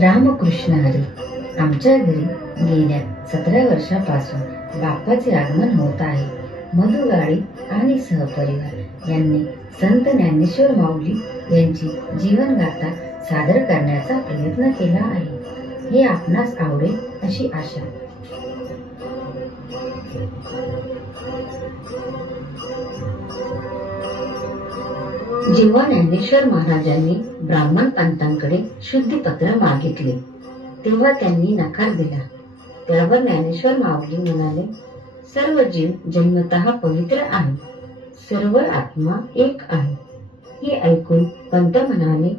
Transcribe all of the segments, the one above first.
रामकृष्ण हरी. आमच्या घरी गेल्या 17 वर्षापासून बाप्पाचे आगमन होत आहे. मधुगाडी आणि सहपरिवार यांनी संत ज्ञानेश्वर माऊली यांची जीवनगाथा सादर करण्याचा प्रयत्न केला आहे. हे आपणास आवडेल अशी आशा. जेव्हा ज्ञानेश्वर महाराजांनी ब्राह्मण पंतांकडे शुद्धीपत्र मागितले तेव्हा त्यांनी नकार दिला. त्यावर ज्ञानेश्वर माऊली म्हणाले, सर्व जीव जन्मतः पवित्र आहे, सर्व आत्मा एक आहे. हे ऐकून पंत म्हणाले,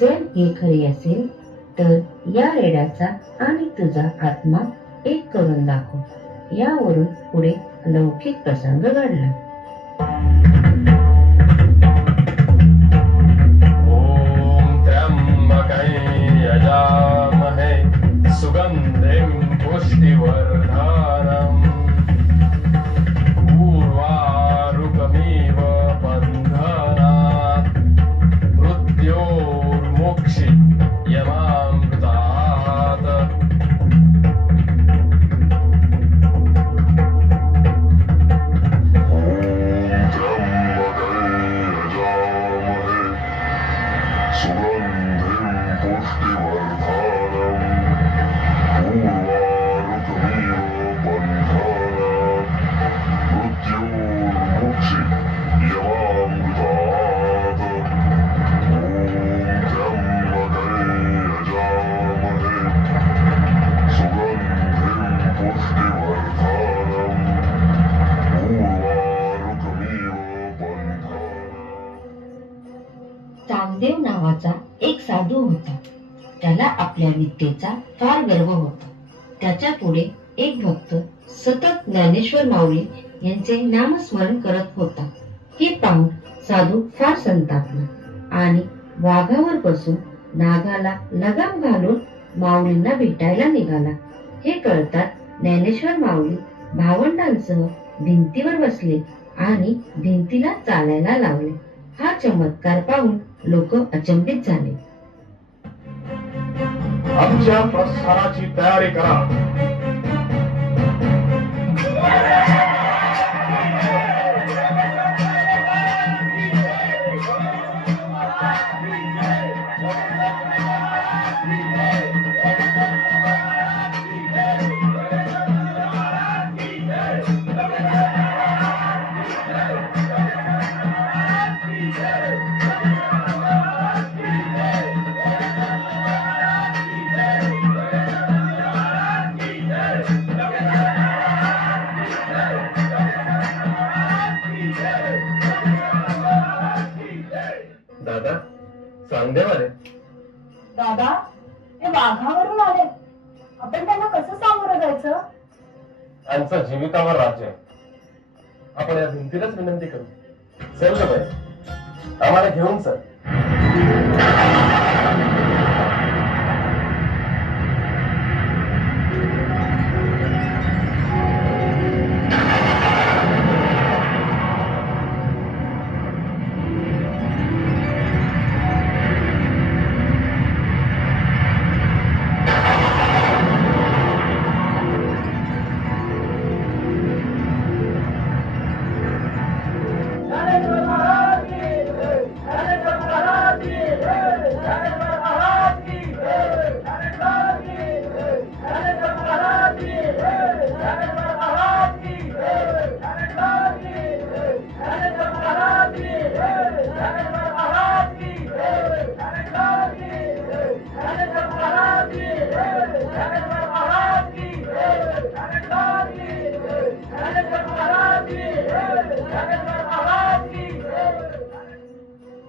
जर हे खरे असेल तर या रेड्याचा आणि तुझा आत्मा एक करून दाखव. यावरून पुढे लौकिक प्रसंग घडला. सुगंधिं पुष्टिवर्धनम् उर्वारुकमिव बन्धनात् मृत्योर्मोक्षि यमामृतात्. चांगदेव नावाचा एक साधू होता. त्याला आपल्या विद्येचा फार गर्व होता. त्याच्या पुढे एक भक्त सतत ज्ञानेश्वर माऊली यांचे नामस्मरण करत होता. हे पाहून साधू फार संतापला आणि वाघावर बसून नागाला लगाम घालून माऊलींना भेटायला निघाला. हे कळताच ज्ञानेश्वर माऊली भावंडांसह भिंतीवर बसले आणि भिंतीला चालायला लावले. हा चमत्कार पाहून लोक अचंबित झाले. आमच्या प्रस्थानाची तयारी करा. दादा, चांगदेव आले. दादा, ते वाघावरून आले. आपण त्यांना कसं सामोरं जायचं? आमचं जीवितावर राज्य आहे. आपण या भिंतीलाच विनंती करू. चल ग बाई, आम्हाला घेऊन चल.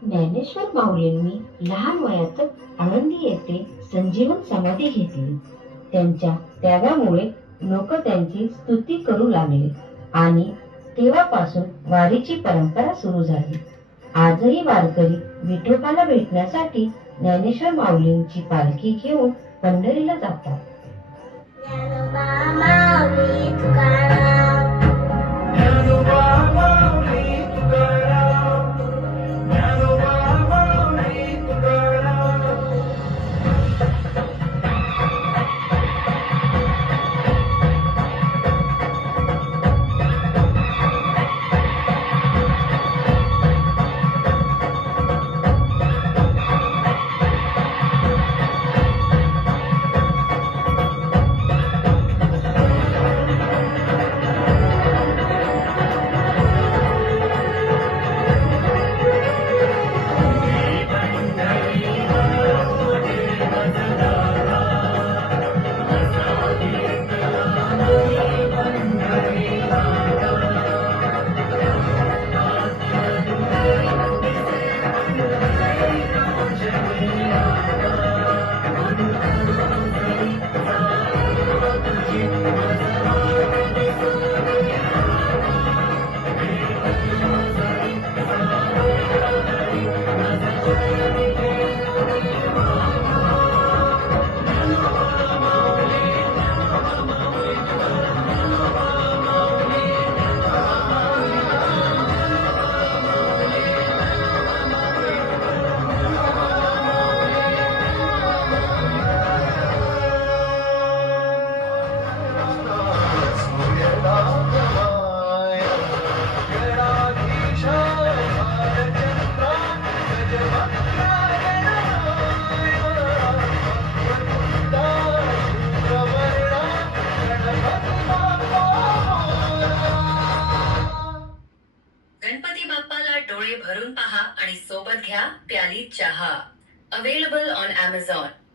ज्ञानेश्वर माऊलींनी लहान वयातच आळंदी येथे संजीवन समाधी घेतली. त्यांच्या त्यागामुळे लोक त्यांची स्तुती करू लागले आणि तेव्हापासून वारीची परंपरा सुरू झाली. आजही वारकरी विठोबाला भेटण्यासाठी ज्ञानेश्वर माऊलींची पालखी घेऊन पंढरीला जातात. ज्ञानोबा माऊली तुकाराम, ज्ञानोबा गणपती बाप्पाला डोळे भरून पहा आणि सोबत घ्या प्याली चहा. Available on Amazon.